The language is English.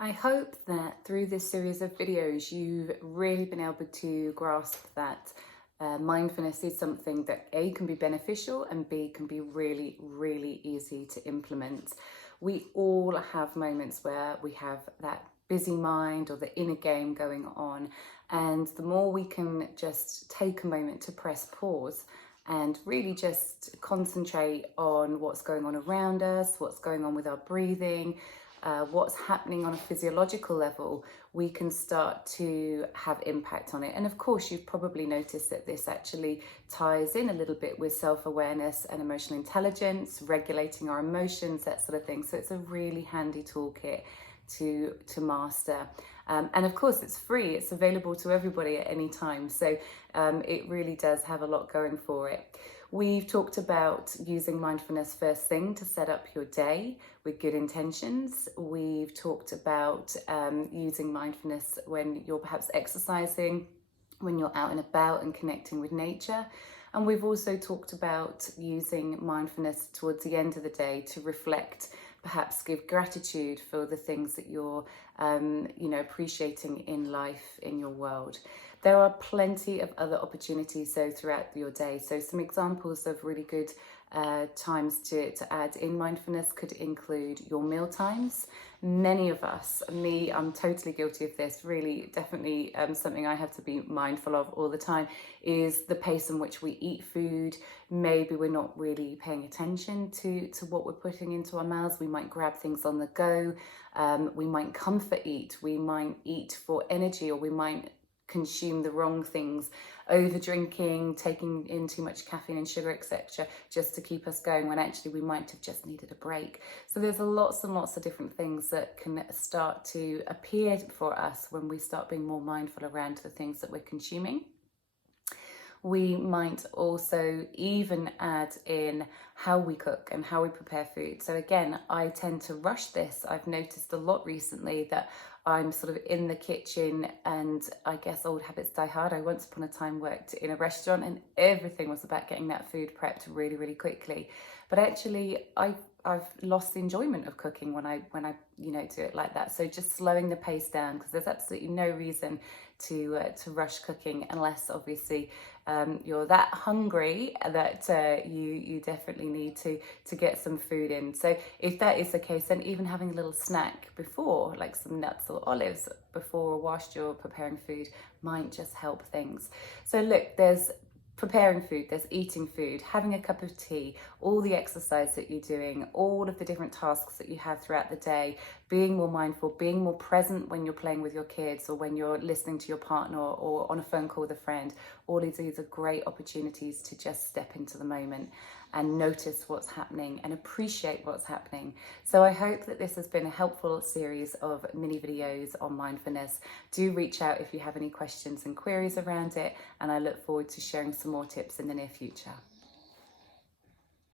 I hope that through this series of videos you've really been able to grasp that mindfulness is something that A, can be beneficial, and B, can be really, really easy to implement. We all have moments where we have that busy mind or the inner game going on, and the more we can just take a moment to press pause and really just concentrate on what's going on around us, what's going on with our breathing, what's happening on a physiological level, we can start to have impact on it. And of course, you've probably noticed that this actually ties in a little bit with self-awareness and emotional intelligence, regulating our emotions, that sort of thing. So it's a really handy toolkit to master. And of course, it's free. It's available to everybody at any time. So it really does have a lot going for it. We've talked about using mindfulness first thing to set up your day with good intentions. We've talked about using mindfulness when you're perhaps exercising, when you're out and about and connecting with nature. And we've also talked about using mindfulness towards the end of the day to reflect, perhaps give gratitude for the things that you're appreciating in life, in your world. There are plenty of other opportunities though throughout your day. So some examples of really good times to add in mindfulness could include your meal times. Many of us, me, I'm totally guilty of this, really definitely something I have to be mindful of all the time, is the pace in which we eat food. Maybe we're not really paying attention to what we're putting into our mouths. We might grab things on the go. We might comfort eat. We might eat for energy, or we might consume the wrong things, over drinking, taking in too much caffeine and sugar, etc., just to keep us going, when actually we might have just needed a break. So there's lots and lots of different things that can start to appear for us when we start being more mindful around the things that we're consuming. We might also even add in how we cook and how we prepare food. So again, I tend to rush this. I've noticed a lot recently that I'm sort of in the kitchen, and I guess old habits die hard. I once upon a time worked in a restaurant and everything was about getting that food prepped really, really quickly. But actually I've lost the enjoyment of cooking when I do it like that. So just slowing the pace down, because there's absolutely no reason to rush cooking, unless obviously you're that hungry that you definitely need to get some food in. So if that is the case, then even having a little snack before, like some nuts or olives before or whilst you're preparing food, might just help things. So look, there's preparing food, there's eating food, having a cup of tea, all the exercise that you're doing, all of the different tasks that you have throughout the day, being more mindful, being more present when you're playing with your kids, or when you're listening to your partner, or on a phone call with a friend. All of these are great opportunities to just step into the moment and notice what's happening and appreciate what's happening. So I hope that this has been a helpful series of mini videos on mindfulness. Do reach out if you have any questions and queries around it, and I look forward to sharing some more tips in the near future.